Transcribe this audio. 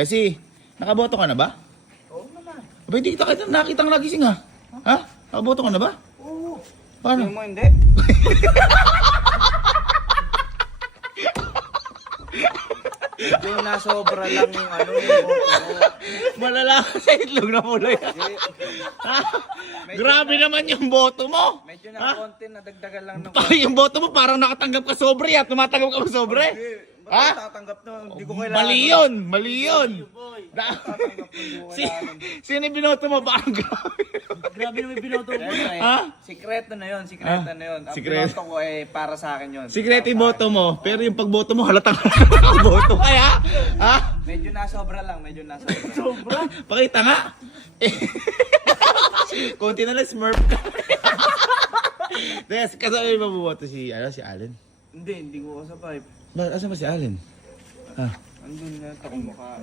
Kasi, nakaboto ka na ba? Oo naman. Aba, hindi kita nakitang nagising ha? Ha? Nakaboto ka na ba? Oo. Paano? Hindi mo hindi. Medyo nasobra lang yung ano yung boto mo. Malala ka sa itlog na pula yan. Ha? Grabe naman yung boto mo. Medyo na konti nadagdagan lang ng Yung boto mo parang nakatanggap ka sobre at tumatanggap ka sa sobre. Ha? Ha? Tatanggap na, hindi ko kailangan. Mali yun! Mali yun! Tatanggap na, hindi ko kailangan. Sino yung binoto mo? Parang grabe. Grabe naman yung binoto mo. Ha? Sikreto na yun, sikreto na yun. Ang Sikreto. binoto ko ay para sa akin yun. Sikreto yung boto mo, pero yung pagboto mo halatang nakaboto kaya? Ha? Medyo nasobra lang, medyo nasobra. Pakita nga. Konti na lang smurf ka. Des, kasabay mo buboto si Allen? Hindi ko kasabay. Asa ba si Allen? Ha? Andun na, takong mukha.